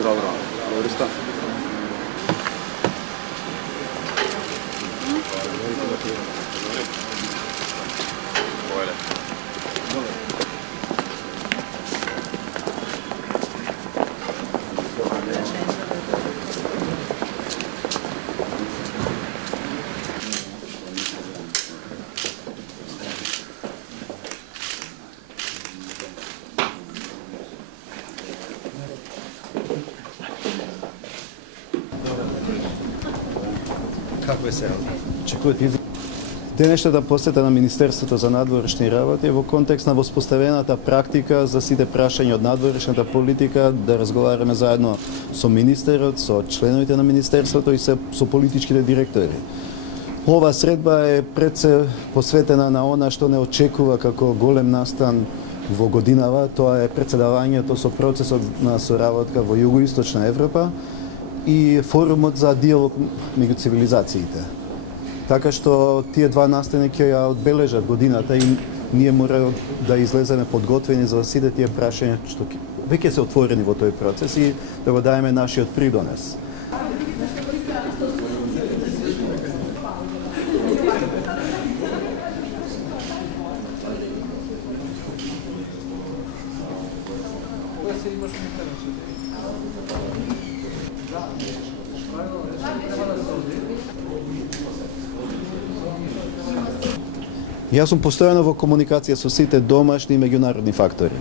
Добро, добро. Како се очекувате денешната посета на Министерството за надворешни работи во контекст на воспоставената практика за сите прашања од надворешната политика да разговараме заедно со министерот, со членовите на Министерството и со политичките директори. Ова средба е пред се посветена на она што не очекува како голем настан во годинава, тоа е председавањето со процесот на соработка во Југоисточна Европа и форумот за диалог меѓу цивилизациите. Така што тие два настани ќе ја одбележат годината и ние мора да излеземе подготвени за сите тие прашања што веќе се отворени во тој процес и да го даеме нашиот придонес. Јас сум постојано во комуникација со сите домашни и меѓународни фактори.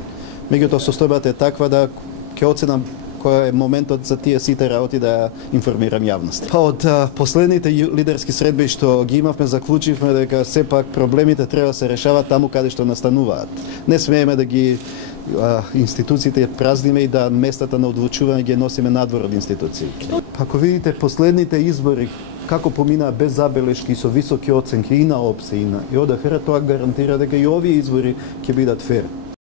Меѓутоа состојбата е таква да ќе оценам кој е моментот за тие сите работи да ја информирам јавност. Од последните лидерски средби што ги имавме, заклучивме дека сепак проблемите треба да се решават таму каде што настануваат. Не смееме да ги институциите празниме и да местата на одлучување ги носиме надвор од институции. Ако видите последните избори како поминаа без забелешки со високи оценки и на ОПСЕ и на ОДХР, тоа гарантира дека и овие избори ќе бидат фер.